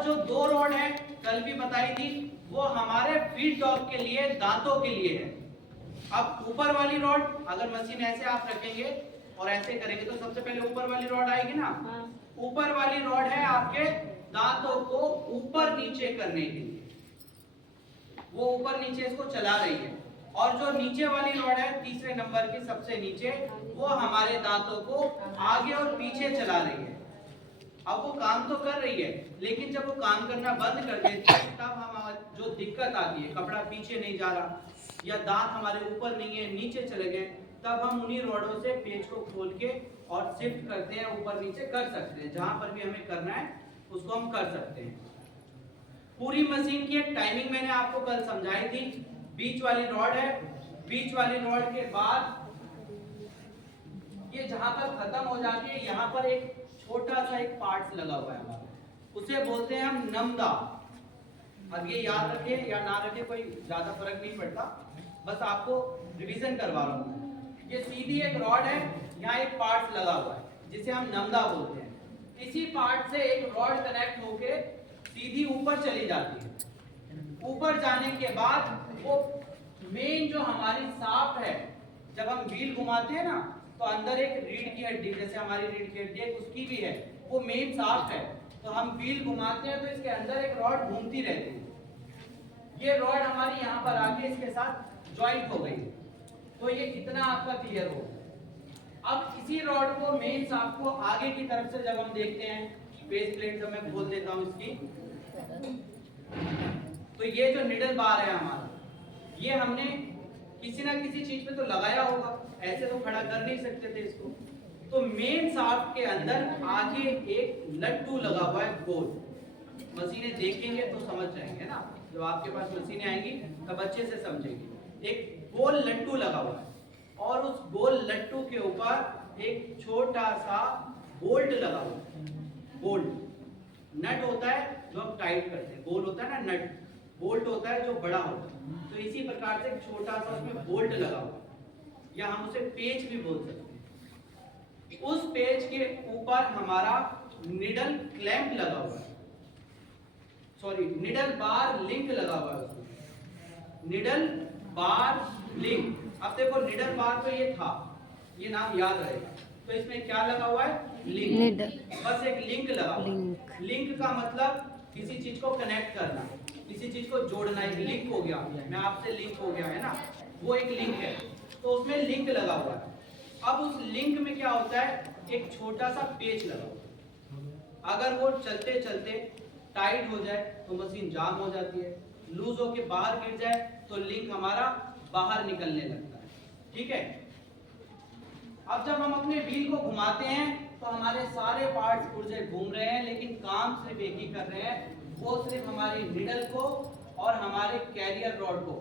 और जो दो रॉड है कल भी बताई थी, वो हमारे फीड डॉग के लिए, दांतों के लिए है। अब ऊपर वाली रॉड अगर मशीन ऐसे आप रखेंगे और ऐसे करेंगे तो सबसे पहले ऊपर वाली रॉड आएगी ना। ऊपर वाली रॉड है आपके दांतों को ऊपर नीचे करने के लिए, वो ऊपर नीचे इसको चला रही है। और जो नीचे वाली रॉड है तीसरे नंबर की सबसे नीचे, वो हमारे दांतों को आगे और पीछे चला रही है। अब वो काम तो कर रही है, लेकिन जब वो काम करना बंद कर देती है तब हमारी जो दिक्कत आती है, कपड़ा पीछे नहीं जा रहा या दांत हमारे ऊपर नहीं है नीचे चले गए, तब हम उन्हीं रॉडों से पेज को खोल के और शिफ्ट करते हैं, ऊपर नीचे कर सकते हैं। जहां पर भी हमें करना है उसको हम कर सकते हैं। पूरी मशीन की एक टाइमिंग मैंने आपको कल समझाई थी। बीच वाली रॉड है, बीच वाली रॉड के बाद ये जहां पर खत्म हो जाती है, यहाँ पर एक छोटा सा एक पार्ट लगा हुआ है हमारा, उसे बोलते हैं हम नमदा। अब ये याद रखें या ना रखें कोई ज्यादा फर्क नहीं पड़ता, बस आपको रिवीजन करवा रहा हूँ। ये सीधी एक रॉड है, यहाँ एक पार्ट लगा हुआ है जिसे हम नमदा बोलते हैं। इसी पार्ट से एक रॉड कनेक्ट होके सीधी ऊपर चली जाती है। ऊपर जाने के बाद वो मेन जो हमारी शाफ्ट है, जब हम व्हील घुमाते हैं ना तो अंदर एक रीढ़ की हड्डी, जैसे हमारी रीढ़ की हड्डी है उसकी भी है, वो मेन शाफ्ट है। तो हम व्हील घुमाते हैं तो इसके अंदर एक रॉड घूमती रहती है। ये रॉड हमारी यहाँ पर आके इसके साथ ज्वाइंट हो गई। तो ये इतना आपका क्लियर हो। अब इसी रॉड को, मेन शाफ्ट को आगे की तरफ से जब हम देखते हैं, बेस प्लेट जब मैं खोल देता हूँ इसकी, तो ये जो निडल बार है हमारा, ये हमने किसी ना किसी चीज पे तो लगाया होगा, ऐसे तो खड़ा कर नहीं सकते थे इसको। तो मेन शाफ्ट के अंदर आगे एक लट्टू लगा हुआ है गोल। मशीनें देखेंगे तो समझ जाएंगे ना, जब आपके पास मशीनें आएंगी तब अच्छे से समझेंगे। एक गोल लट्टू लगा हुआ है और उस गोल लट्टू के ऊपर एक छोटा सा बोल्ट लगा हुआ है। बोल्ट नट होता है जो हम टाइट करते हैं, गोल होता है ना नट, बोल्ट होता है जो बड़ा होता है। तो इसी प्रकार से एक छोटा सा उसमें बोल्ट लगा हुआ है, या हम उसे पेच भी बोल सकते हैं। उस पेच के ऊपर हमारा निडल क्लैंप लगा हुआ है, सॉरी निडल बार लिंक लगा हुआ है उसमें, निडल बार लिंक। अब देखो निडल बार तो ये था, ये नाम याद रहेगा। तो इसमें क्या लगा हुआ है? लिंक। बस एक लिंक लगा हुआ है। लिंक का मतलब किसी चीज को कनेक्ट करना, किसी चीज को जोड़ना। एक लिंक हो गया, मैं आपसे लिंक हो गया है ना, वो एक लिंक है। तो उसमें लिंक लगा हुआ है। अब उस लिंक में क्या होता है? एक छोटा सा पेच लगा हुआ है। अगर वो चलते चलते टाइट हो जाए तो मशीन जाम हो जाती है, लूज होके बाहर गिर जाए तो लिंक हमारा बाहर निकलने लगता है। ठीक है। अब जब हम अपने व्हील को घुमाते हैं तो हमारे सारे पार्ट्स पुर्जे घूम रहे हैं, लेकिन काम सिर्फ एक ही कर रहे हैं, वो सिर्फ हमारी निडल को और हमारे कैरियर रॉड को,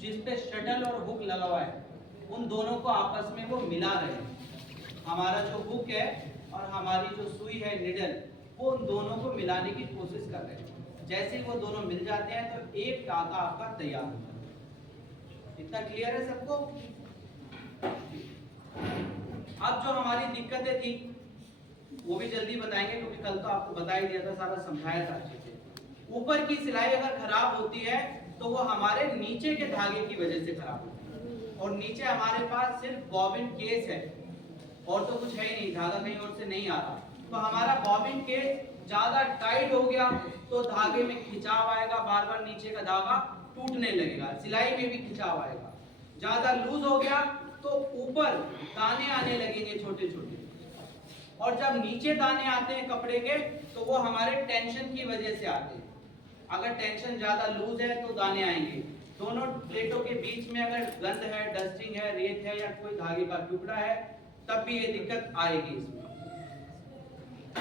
जिस पे शटल और हुक लगा हुआ है, उन दोनों को आपस में वो मिला रहे हैं। हमारा जो हुक है और हमारी जो सुई है निडल, वो उन दोनों को मिलाने की कोशिश कर रहे हैं। जैसे ही वो दोनों मिल जाते हैं तो एक टाका आपका तैयार होता है। इतना क्लियर है सबको? अब जो हमारी दिक्कतें थी वो भी जल्दी बताएंगे, क्योंकि कल तो आपको बता ही दिया था, सारा समझाया था अच्छे से। ऊपर की सिलाई अगर खराब होती है तो वो हमारे नीचे के धागे की वजह से खराब होती है। और नीचे हमारे पास सिर्फ बॉबिन केस है और तो कुछ है ही नहीं, धागा कहीं और से नहीं आ रहा। तो हमारा बॉबिन केस ज्यादा टाइट हो गया तो धागे में खिंचाव आएगा, बार बार नीचे का धागा टूटने लगेगा, सिलाई में भी खिंचाव आएगा। ज्यादा लूज हो गया तो ऊपर दाने आने लगेंगे छोटे छोटे, और जब नीचे दाने आते हैं कपड़े के तो वो हमारे टेंशन की वजह से आते हैं। अगर टेंशन ज्यादा लूज है तो दाने आएंगे। दोनों प्लेटों के बीच में अगर गंद है, डस्टिंग है, रेत है या कोई धागे का टुकड़ा है, तब भी ये दिक्कत आएगी इसमें।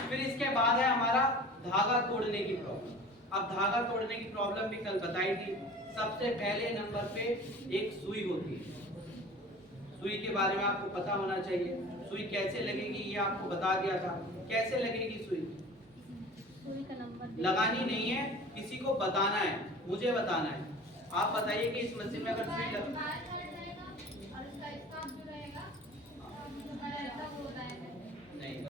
फिर इसके बाद है हमारा धागा तोड़ने की प्रॉब्लम। अब धागा तोड़ने की प्रॉब्लम भी कल बताई थी। सबसे पहले नंबर पे एक सुई होती है। सुई के बारे में आपको पता होना चाहिए। सुई कैसे लगेगी ये आपको बता दिया था। कैसे लगेगी सुई? सुई का नंबर लगानी नहीं है, किसी को बताना है, मुझे बताना है। आप बताइए कि इस मशीन में अगर सुई लग